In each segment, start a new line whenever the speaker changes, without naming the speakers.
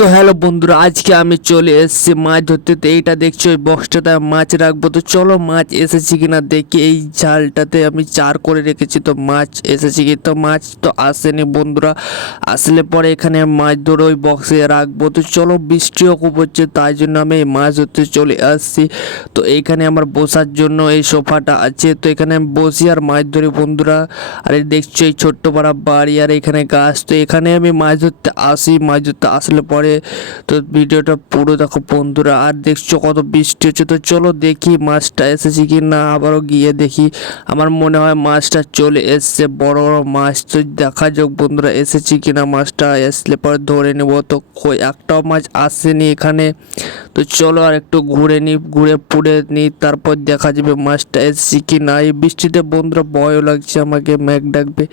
তো হ্যালো বন্ধুরা, আজকে আমি চলে এসেছি মাছ ধরতে। তো এইটা দেখছ ওই বক্সটাতে মাছ রাখব। তো চলো মাছ এসেছে কিনা দেখি। এই জালটাতে আমি চার করে রেখেছি, তো মাছ এসেছে কি? তো মাছ তো আসেনি বন্ধুরা। আসলে পরে এখানে মাছ ধরে ওই বক্সে রাখব। তো চলো বৃষ্টিও খুব হচ্ছে তাই জন্য আমি এই মাছ ধরতে চলে আসছি। তো এইখানে আমার বসার জন্য এই সোফাটা আছে। তো এখানে আমি বসি আর মাছ ধরি বন্ধুরা। আর এই দেখছ, এই ছোট্ট পাড়া বাড়ি আর এখানে গাছ। তো এখানে আমি মাছ ধরতে আসি, মাছ ধরতে আসলে পরে তো ভিডিওটা পুরো দেখো বন্ধুরা, আর দেখছ কত বৃষ্টি হচ্ছে। তো চলো দেখি মাছটা এসেছে কি না আবারও গিয়ে দেখি। আমার মনে হয় মাছটা চলে এসছে, বড় বড় মাছ। তো দেখা যাক বন্ধুরা এসেছে কি না মাছটা আসলে পরে ধরে নেব। তো কই একটাও মাছ আসেনি এখানে। তো চলো আর একটু ঘুরে নিই ঘুরে পুড়ে নিই তারপর দেখা যাবে মাছটা এসেছে কি না। এই বৃষ্টিতে বন্ধুরা ভয়ও লাগছে, আমাকে ম্যাগ ডাকবে।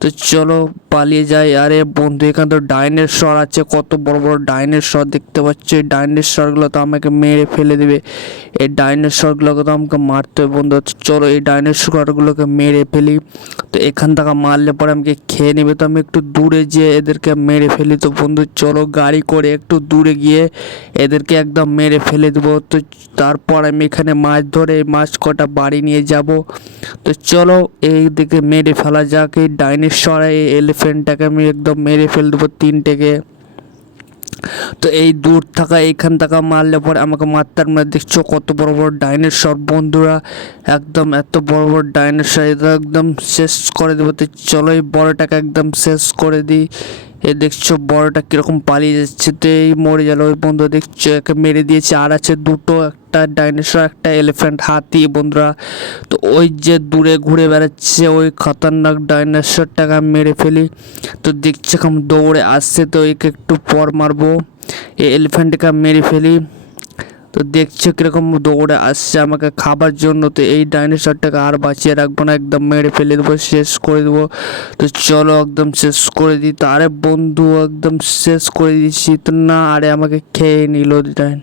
তো চলো পালিয়ে যাই। আরে বন্ধু, এখানে তো ডাইনোসর আছে, কত বড় বড় ডাইনোসর দেখতে পাচ্ছি? এই ডাইনোসরগুলো তো আমাকে মেরে ফেলে দেবে। এই ডাইনোসরগুলোকে তো আমাকে মারতে হবে বন্ধু। চলো এই ডাইনোসরগুলোকে মেরে ফেলি। তো এখান থেকে মারলে পরে আমাকে খেয়ে নেবে। তো আমি একটু দূরে যেয়ে এদেরকে মেরে ফেলি। তো বন্ধু, চলো গাড়ি করে একটু দূরে গিয়ে এদেরকে একদম মেরে ফেলে দেবো। তো তারপর আমি এখানে মাছ ধরে এই মাছ কটা বাড়ি নিয়ে যাব। তো চলো এই দিকে মেরে ফেলা যাক। এই ডাইনোসর এই এলিফেন্টটাকে আমি একদম মেরে ফেল দেবো তিনটেকে। তো এই দূর থাকা এইখান থাকা মারলে পরে আমাকে মারতে না। দেখছ কত বড় বড় ডাইনোসর বন্ধুরা। একদম এত বড় বড় ডাইনোসর এটা একদম শেষ করে দেবো। তো চলো এই বড়টাকে একদম শেষ করে দিই। এ দেখছ, বড়টা কীরকম পালিয়ে যাচ্ছে তো এই মরে গেল। ওই বন্ধু দেখছ, একে মেরে দিয়েছে, আর আছে দুটো, একটা ডাইনোসর, একটা এলিফ্যান্ট হাতি বন্ধুরা। তো ওই যে দূরে ঘুরে বেড়াচ্ছে, ওই খতরনাক ডাইনোসরটাকে মেরে ফেলি। তো দেখছে, এখন দৌড়ে আসছে, তো একে একটু পর মারবো। এই এলিফ্যান্টকে মেরে ফেলি। তো দেখছ কীরকম দৌড়ে আসছে আমাকে খাবার জন্য। তো এই ডাইনোসরটাকে আর বাঁচিয়ে রাখব না, একদম মেরে ফেলে দেবো, শেষ করে দেবো। তো চলো একদম শেষ করে দিই। তো আরে বন্ধু, একদম শেষ করে দিচ্ছি। তো না, আরে আমাকে খেয়ে নিল, ডাইন।